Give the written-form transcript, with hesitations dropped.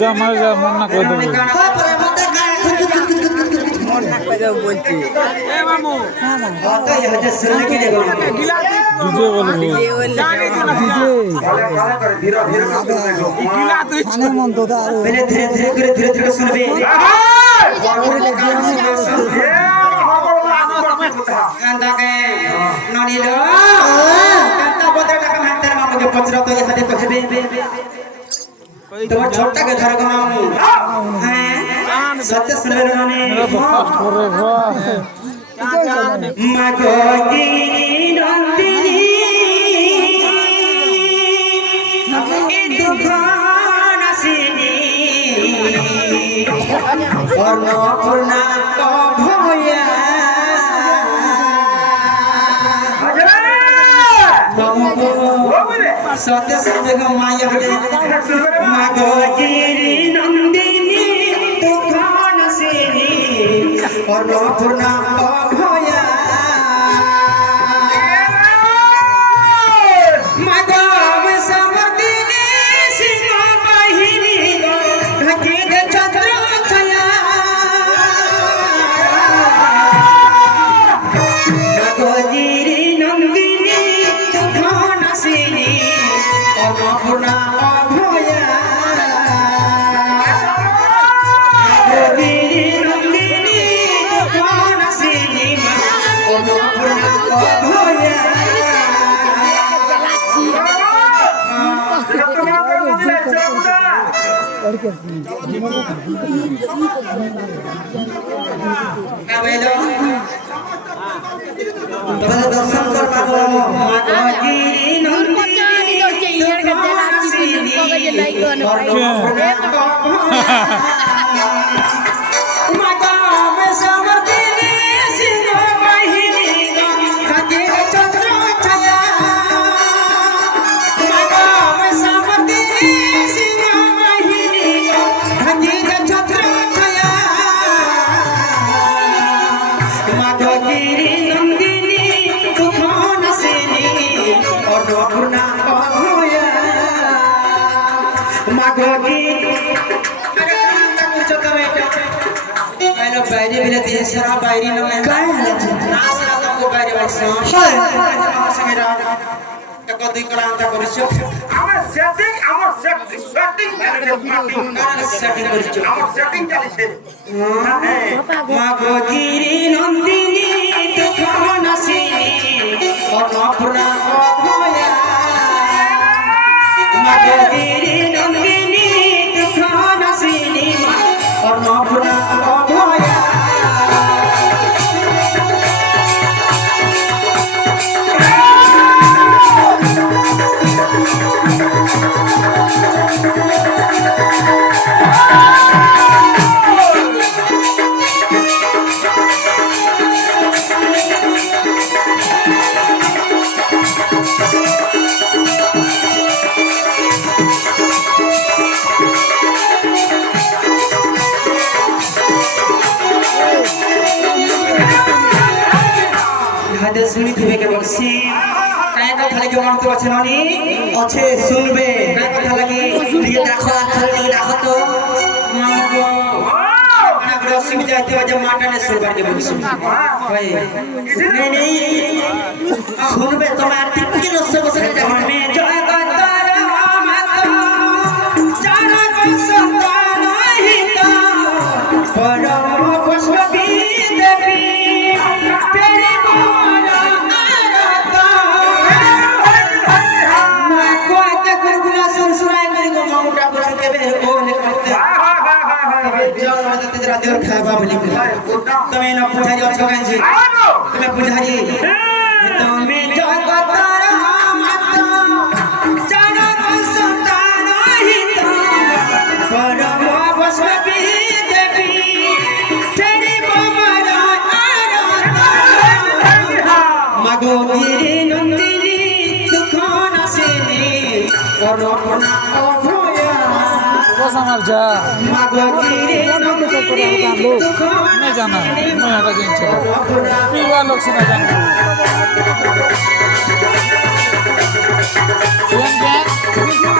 যা মার যা মন না করে দেবো বলছি ডিজে বলবো ধীরে ধীরে শুনবে তোমার ছোটটাকে ধরো গো মামু হ্যাঁ সত্য শুনবে নানি মাগো নন্দিনী দুঃখ নাসিনী অন্নপূর্ণা ভয়া সত্য শুনবে গো মায়া মাগো নন্দিনী দুঃখ নাসিনী অন্নপূর্ণা ভয়া মাধব সমদিনী সিংহ বাহিনী ঢাকি দে চন্দ্র ছায়া মাগোগিরি নন্দিনী দুঃখ নাসিনী অন্নপূর্ণা ভয়া মাগোগিরি নন্দিনী দুঃখ নাসিনী অন্নপূর্ণা ভয়া দর্শন করবো বাইরে বেরোতে সারা বাইরে নয় গায়ে হালাচ্ছে না সারা তো বাইরে বসে সঙ্গে দুই কলান্তা করেছো আমার সেটিং করেছো আমার সেটিং চালিছে মাগো গিরি নন্দিনী দুঃখ নাসিনী অন্নপূর্ণা ভয়া মাগো গিরি নন্দিনী দুঃখ নাসিনী অন্নপূর্ণা ভয়া শুনিথিবে কে বলছি কায় কথা লাগি মনতে আছে ননি আছে শুনবে কায় কথা লাগি দিয়ে দেখো আছরে দিয়ে দেখো তো মাগো না করে অসুবিধা হইতে যে মাটানে শুনবার কে বলছি ভাই নেই শুনবে তোমার টিপকি রসে বসে যাও মে জয় গতর মাত জানা কো সন্তান হিত পরম পুষ্পী দেবী তেরি তুমি না পুজারি অছো কাঞ্জি তুমি পুজারি তুমি জগতর মাত জানা সন্তান হিত পরম বৈষ্ণবী দেবী তেরি বমর মাগো গিরি নন্দিনী দুঃখ নাসিনী অন্নপূর্ণা ভয়া আমার যা মাগো গিরি নন্দিনী দুঃখ नहीं जाना मैं हटा दिन चला लोग सुना जाना Tuan kan?